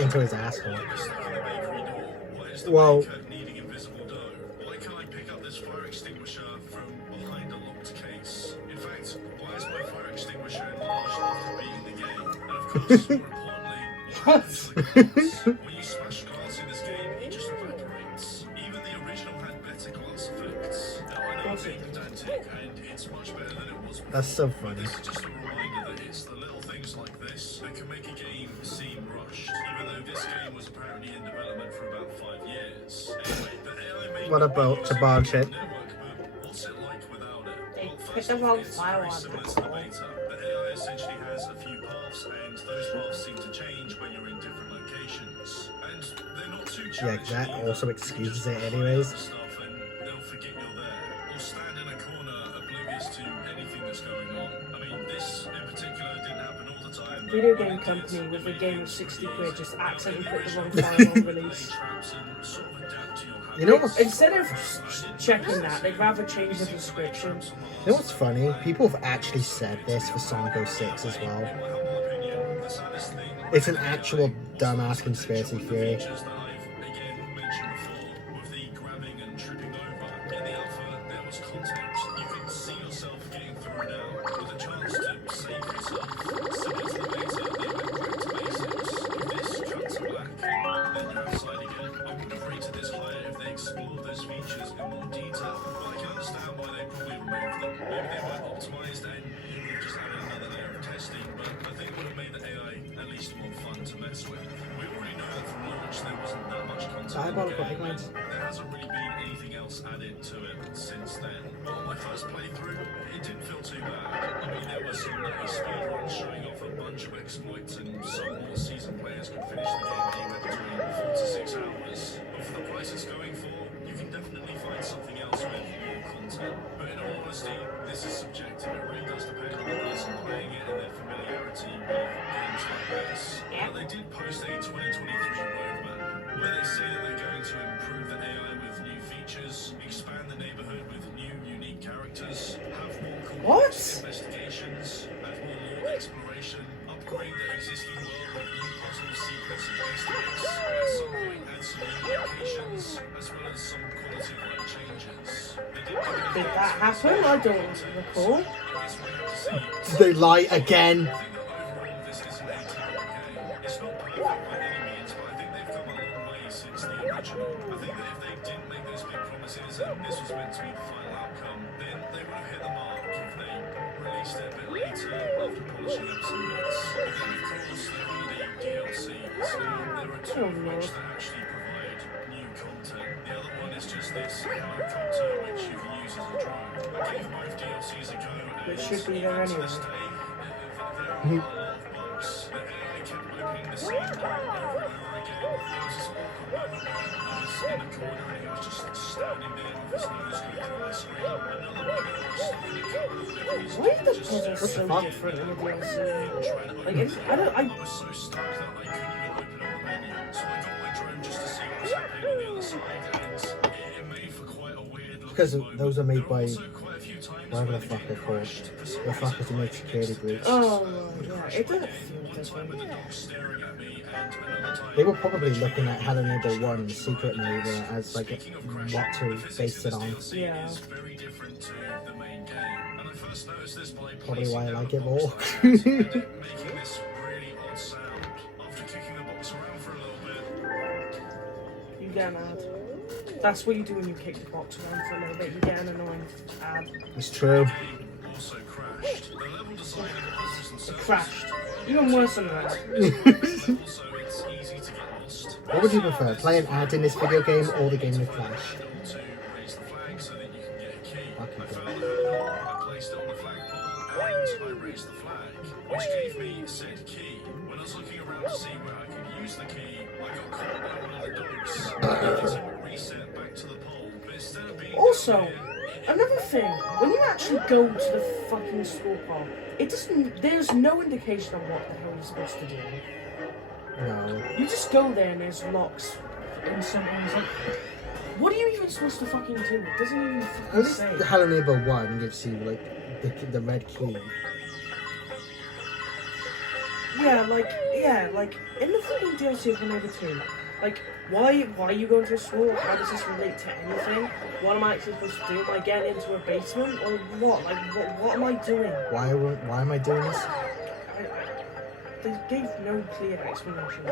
into his asshole. Well, Why can't I pick up this fire extinguisher from behind a locked case? In fact, why is my fire extinguisher enlarged after beating the game? And of course, more importantly, when you smash glass in this game, it just evaporates. Even the original had better glass effects. Now, I know I'm being pedantic, and it's much better than it was before. That's so funny. This is just a reminder that it's the little things like this that can make a game seem rushed, even though this game was apparently in development for about 5 years. Anyway, the AI made What about the bar shit? What's it like without it? They Well, put first the of wrong all, it's file very on, similar that's to the all. beta. The AI essentially has a few paths, and those paths seem to change when you're in different locations. And they're not too Yeah, challenging. that either. also excuses it You might anyways. look at stuff and they'll forget you're there, or stand in a corner oblivious to anything that's going on. I mean, this in particular didn't happen all the time. but Video when game it company did, with a it game made of 60 it quid just easy. accidentally The put the wrong original file on lay release. traps and sort of adapt to your You know habits. what's, Instead of checking that, they'd rather change the description. you know what's funny? People have actually said this for Sonic 06 as well. It's an actual dumbass conspiracy theory. Explored those features in more detail, but I can understand why they probably removed them. Maybe they weren't optimized and you would have just added another layer of testing, but I think it would have made the AI at least more fun to mess with. We already know that from launch there wasn't that much content. Diabolical in the game, ignorance. but there hasn't really been anything else added to it since then. On my first playthrough, it didn't feel too bad. I mean, there were some nice speedruns showing off a bunch of exploits, and some more seasoned players could finish the game anywhere between 4 to 6 hours. But for the price it's going for, you can definitely find something else with more content. But in all honesty, this is subjective. It really does depend on the person playing it and their familiarity with games like this. But they did post a 2023 roadmap where they say that they're going to improve the AI with new features, expand the neighborhood with new unique characters, have more What? cooperative investigations, add more lore exploration, upgrade the existing world with new puzzles, secrets, and Easter eggs, at some point add some new locations, as well as some quality of life changes. They did give it a Did that happen? I don't recall. I guess we'll have to see. Did they lie again? I think that overall this is an A-tier game. It's not perfect by any means, but I think they've come a long way since the original. I think that if they didn't make those big promises and this was meant to be the final outcome, then they would have hit the mark if they released it a bit later after polishing up some bits. But then of course there are the DLCs. Now there are two of which that actually provide new content. The other one is just this helicopter which you can use as a drone. I gave both DLCs a go and It should be there to anyway. this day, there are a lot of bugs. The AI kept opening the scene over and over again. There was this awkward moment where I was in the corner and he was just standing there with his nose going through the screen. Another moment where I was stood in the camera for whatever reason. Why are the Just puzzles so fuck? different in the DLC? trying to Like, open it's, it. I don't, I was so stuck that I couldn't even open up the menu. So I got my drone just to see what was happening on the other side, and it made for quite a weird looking Because moment. those are made There were by also quite a few times whatever where the the fuck game they're called. crashed. For some The reason, fuckers who make security groups. oh, yeah, it doesn't feel one time with the different. dog staring at me, and another time. They were probably looking at Hello Neighbor 1 Secret Neighbor as like Speaking of what crashing, to the physics base in it on. this DLC Yeah. is very different to the main game. And I first noticed this by Probably placing why I down like a it box more. like that, and it making this really odd sound. After kicking the box around for a little bit, You get mad. That's what you do when you kick the box around for a little bit. You get an annoying ad. It's true. the game also crashed. The level design and the puzzles It themselves crashed. Even worse than that. also it's easy to get lost. What would you prefer, play an ad in this video game or the game with Flash? To raise the flag so that you can get a key. Okay, I good. found the handle, I placed it on the flagpole, and I raised the flag, which gave me said key. When I was looking around to see where I could use the key, I got caught by one of the dogs. I needed to reset back to the pole, but instead of being Also, down here, another thing, when you actually go to the fucking school hall, it doesn't. There's no indication of what the hell you're supposed to do. No. You just go there and there's locks in some rooms. Like, what are you even supposed to fucking do? It doesn't even At fucking least say. the Hello Neighbor 1 gives you like the red key. like in the fucking DLC of Hello Neighbor 2, like why are you going to a school? How does this relate to anything? What am I actually supposed to do? Am I getting into a basement or what? Like what am I doing? Why am I doing this? They gave no clear explanation.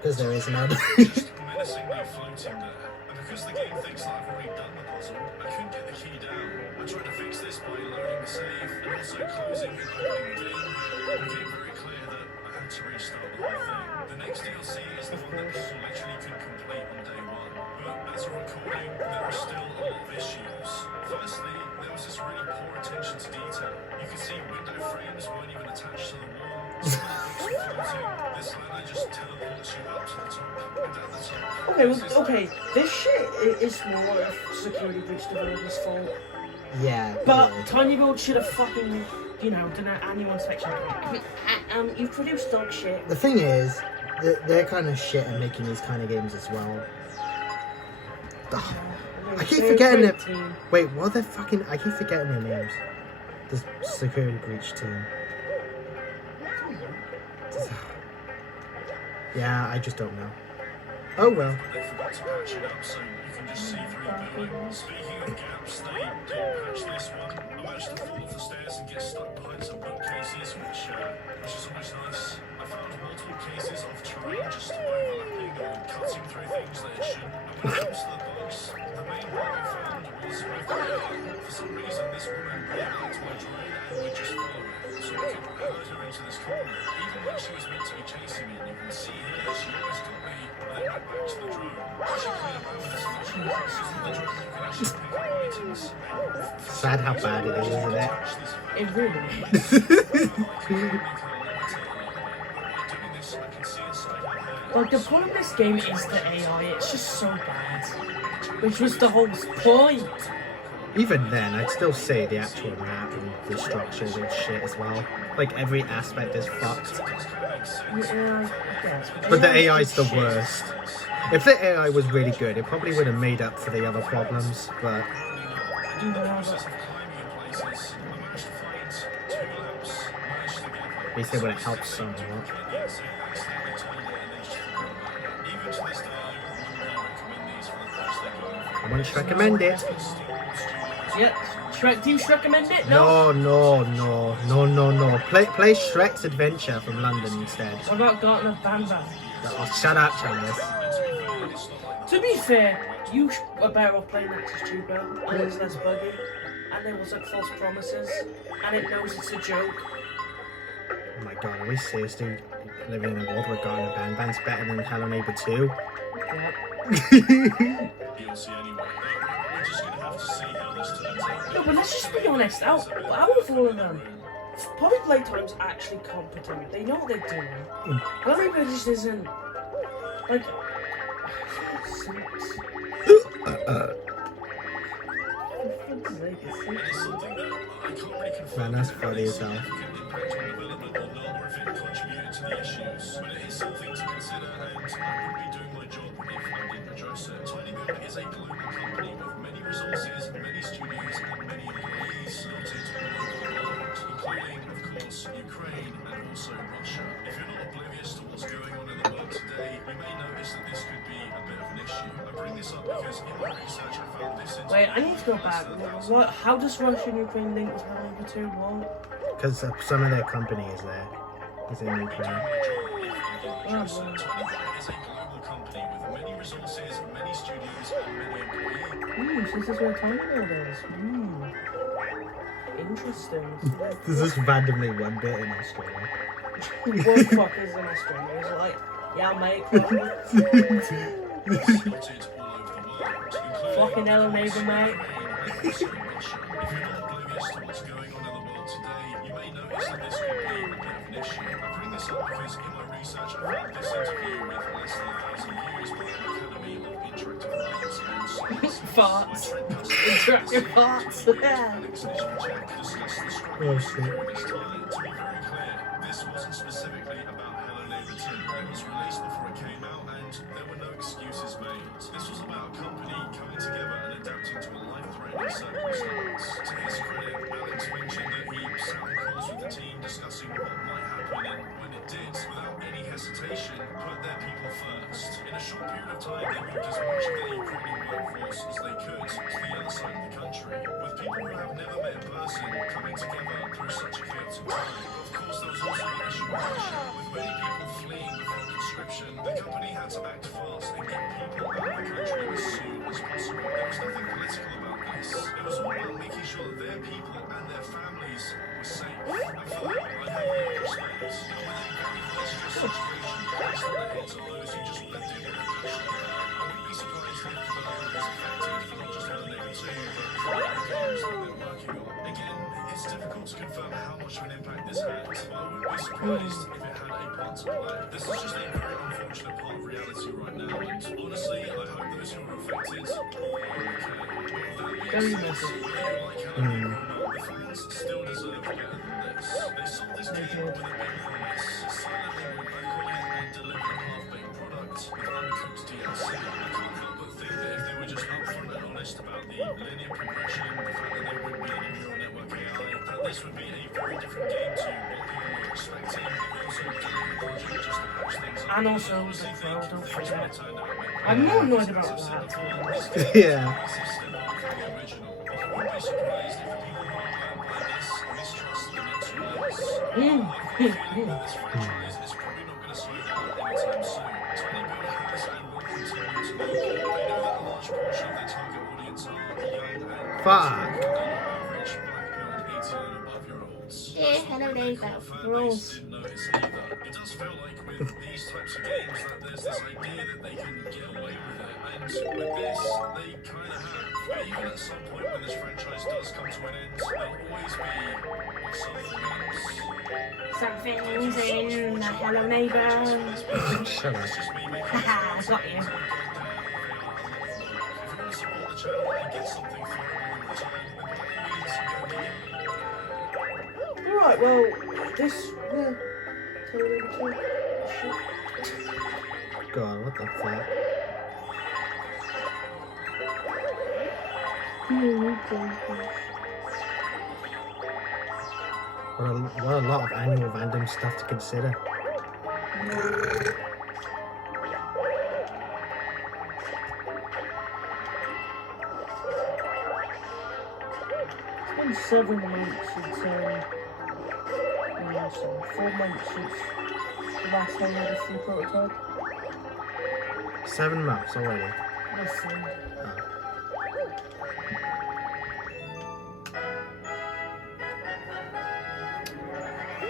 Because there is none. Just menacingly floating there. And because the game thinks that I've already done the puzzle, I couldn't get the key down. I tried to fix this by loading the save and also closing and opening the game. It became very clear that I had to restart the whole thing. The next DLC is the one that people literally can complete on day one. But as a recording, there are still a lot of issues. Firstly, there was this really poor attention to detail. You could see window frames weren't even attached to the wall. Some of the books were floating. This ladder just teleports you up to the top and at the top. Okay, well, okay, this shit is more of Security Breach developers' fault. Yeah. But yeah. Tiny Build should have fucking, done an annual inspection. You've produced dog shit. The thing is, they're kind of shit at making these kind of games as well. I keep forgetting it. Wait, what the fucking? I keep forgetting their names. The Security Breach team. Yeah, I just don't know. Oh well. They forgot to patch it up so you can just see through the building. Speaking of gaps, they didn't patch this one. I managed to fall off the stairs and get stuck behind some bookcases, which is always nice. I found multiple cases of terrain just overlapping or cutting through things that it shouldn't. And when it comes to the bugs, the main bug I found was with the AI. For some reason, this woman really liked my drone and would just follow it. So I could herd her into this corner. Even when she was meant to be chasing me, and you can see here, she always got me, and then went back to the drone. She played around with this function, because on the drone you can actually pick up items. Sad how bad it is, isn't it? It really is. Like, the point of this game is the AI, it's just so bad. Which was the whole point. Even then, I'd still say the actual map and the structures and shit as well. Like, every aspect is fucked. Yeah, I guess. But the AI's the shit. worst. If the AI was really good, it probably would have made up for the other problems, but... At least it would have helped somewhat. I wouldn't recommend it. Yep. Shrek, do you recommend it? No. Play Shrek's Adventure from London instead. What about Garten of Banban? Oh, shut up, Chandler. To be fair, you are better off playing that as cheaper, and it's less buggy, and there wasn't false promises, and it knows it's a joke. Oh my god, are we seriously living in a world where Garten of Banban's better than Hello Neighbor 2? Yep. No, but let's just be honest, out of all of them, Public Playtime's actually competent. They know what they're doing. Hello Neighbor just isn't, like... Man, that's funny as hell. Tiny Build is a global company with many resources, many studios, and many employees dotted all over the world, including, of course, Ukraine and also Russia. If you're not oblivious to what's going on in the world today, you may notice that this could be a bit of an issue. I bring this up because in my research I found this. Wait, I need to go back. What? How does Russia and Ukraine link with Hello Neighbor 2? What? Because some of their company is there. Is in Ukraine. Oh, Is a global company with many resources, many studios, and many employees. so this is where Tiny Build is. Interesting. There's just randomly one bit in Australia. What fuckers in Australia? Is it like, yeah, mate, fucking Hello Neighbor, mate. If you're not oblivious to what's going on in the world today, you may notice that this could be a bit of an issue. I bring this up because in my research I found this interview with less than 1,000 views by the Academy of Interactive Arts and Science. Farts. Interactive farts. Yeah. Oh shit. To be very clear, this wasn't specifically about Hello Neighbor 2. It was released before it came out and there were no excuses made. This was about a company coming together and adapting to a life-threatening circumstance. To his credit, Alex mentioned that he sat on calls with the team discussing what might happen in occupation put their people first. In a short period of time, they moved as much of their Ukrainian workforce as they could to the other side of the country, with people who have never met in person coming together through such a chaotic time. Of course, there was also the issue of Russia. With many people fleeing before conscription, the company had to act fast and get people out of the country as soon as possible. There was nothing political about this. It was all about making sure that their people and their families were safe. And for that, I have no respect. With a very high stress situation placed on the heads of those who just want to do what they're passionate about, I wouldn't be surprised if development is affected for not just Hello Neighbor 2, but for other games that they're working on. Again, it's difficult to confirm how much of an impact this had, but I wouldn't be surprised if it had a part to play. This is just a very unfortunate part of reality right now, and honestly, I hope those who are affected are okay. Very messy. The fans still deserve better than this. They sold this game with a big promise, silently went back on it and delivered a half-baked product with undercooked DLC. I can't help but think that if they were just upfront and honest about the linear progression, the fact that they wouldn't be any neural network AI, that this would be a very different game to what people were expecting. They also delayed the project just to patch things up. And also I the honestly pro, think don't things would forget. have turned out better. I'm more annoyed about that, to be honest. Yeah. Massive step up from the original. I wouldn't be surprised if the people who are burned by this mistrust the next release. I have a feeling that this franchise is probably not going to slow down anytime soon. Tiny Build has and will continue to make. They know that a large portion of their target audience are young and Fuck. average black belt 18 and above year olds. Yeah, hello there, Fan Gross. base didn't notice either. It does feel like with these types of games that there's this idea that they can get away with it, and with this, they kind of have. But even at some point when this franchise does come to an end, there'll always be something else. Something's in the Hello Neighbor. Shut up. It's just me making Haha, got you. if you're going to support the channel and get something for it in return, then by all means, go be. Right, well, this. Yeah. Hello Neighbor 2. God, what the fuck? What a lot of annual random stuff to consider. It's been 7 months since, so 4 months since the last time we had a free prototype. 7 months already. Listen,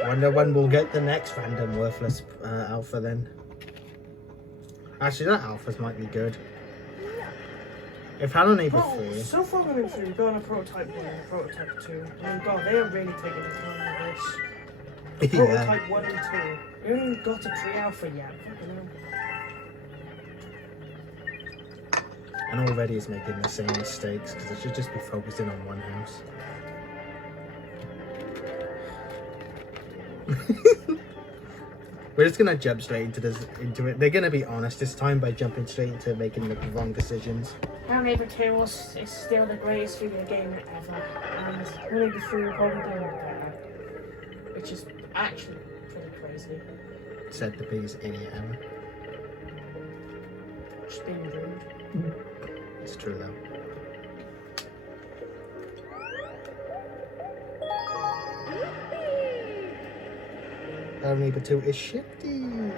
Wonder when we'll get the next random worthless alpha then. Actually, that alphas might be good. If Hello Neighbor well, 3, so far we've been through, we've got a prototype 1 and a prototype 2. I mean, God, they are really taking their time with this. yeah, Prototype 1 and 2. We haven't even got a pre-alpha yet. Fucking hell. and already is making the same mistakes because it should just be focusing on one house. We're just gonna jump straight into it. They're gonna be honest this time by jumping straight into making the wrong decisions. Hello Neighbor 2 is still the greatest video game ever, and Hello Neighbor 3 will probably do it better, which is actually pretty crazy. Said the biggest idiot ever. Just being rude. It's true though. Hello Neighbor 2 is shitty.